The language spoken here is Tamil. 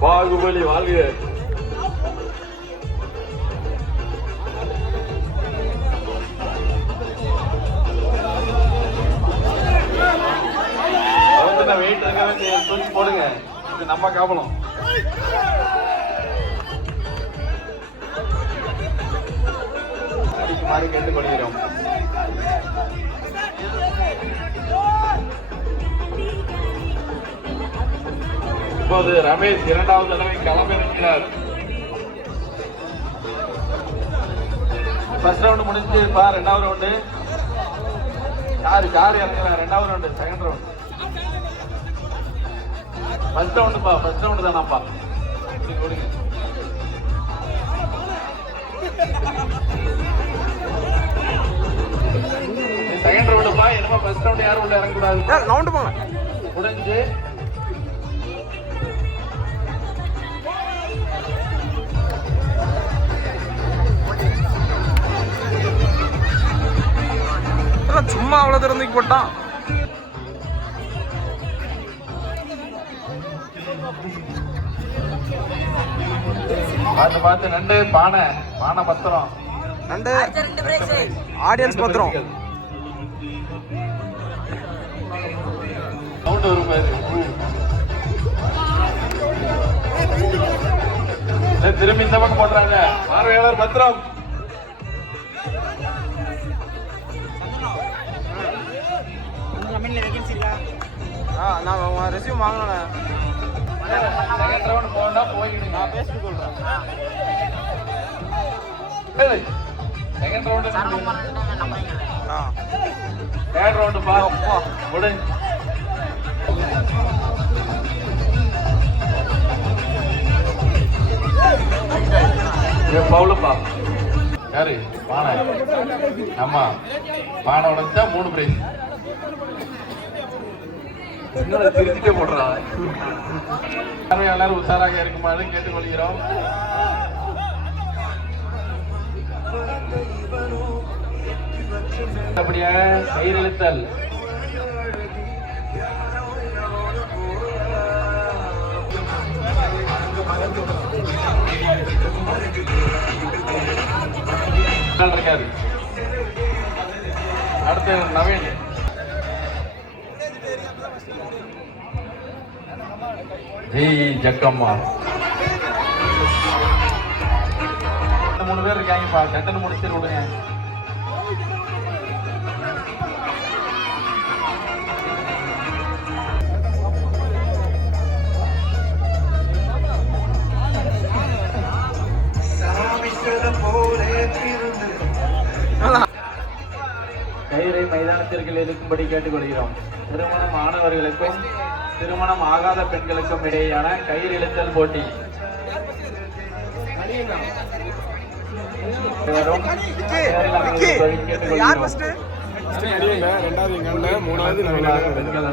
பாகுபலி வாழ்க. வெயிட் இருக்கவே போடுங்க. இது நம்ம காவலம் அடிக்குமாறு கேட்டுக்கொள்கிறோம். இப்போது ரமேஷ் இரண்டாவது தடவை களமிறங்கினார் ஃபர்ஸ்ட் ரவுண்ட் முடிஞ்சு பா ரெண்டாவது ரவுண்டு யாரு யார் இறங்குறா? ரெண்டாவது round second round first round பா ஃபர்ஸ்ட் ரவுண்டு தானாப்பா. கொடுங்க செகண்ட் ரவுண்டுப்பா என்னமோ ஃபர்ஸ்ட் ரவுண்ட் யாரும் உள்ள இறங்கக்கூடாது. நவுண்டு போங்க. முடிஞ்சு சும்மா அவ்வளோ தூரம் தூக்கி போட்டான். பார்த்து பார்த்து நண்டு பானை பானை பத்திரம். நண்டு. ஆடியன்ஸ் பத்திரம். சவுண்ட் வரும் பாரு. ஏய், திரும்பி இந்த பக்கம் போடுறாங்க. பார்வையாளர் பத்திரம். ஆ நான் ரெசியூம் வாங்கினேன் செகண்ட் ரவுண்ட் போனா போயிடுங்க நான் பேசிட்டு சொல்றேன். செகண்ட் ரவுண்ட் ஆ. தேர்ட் ரவுண்ட் பா முடிஞ்சு பவுலுப்பா யாரு பானை. ஆமா பானை உடைச்சா மூணு பிரைஸ் இன்னும் திருச்சிட்டே போடுறான் பார்வையாளர் உஷாராக இருக்குமாறு கேட்டுக்கொள்கிறோம். அப்படியே? கயிறெழுத்தல். இருக்காரு? அடுத்து நவீன். ஜெய் ஜக்கம்மா. மூணு பேர் இருக்காங்கப்பா டென்டன் முடிச்சிட்டு விடுங்க கயிறை மைதானத்திற்கு இருக்கும்படி கேட்டுக்கொள்கிறோம். திருமணம் ஆனவர்களுக்கும் திருமணம் ஆகாத பெண்களுக்கும் இடையேயான கயிறு இழுத்தல் போட்டி ரெண்டாவது மூணாவது பெண்கள்.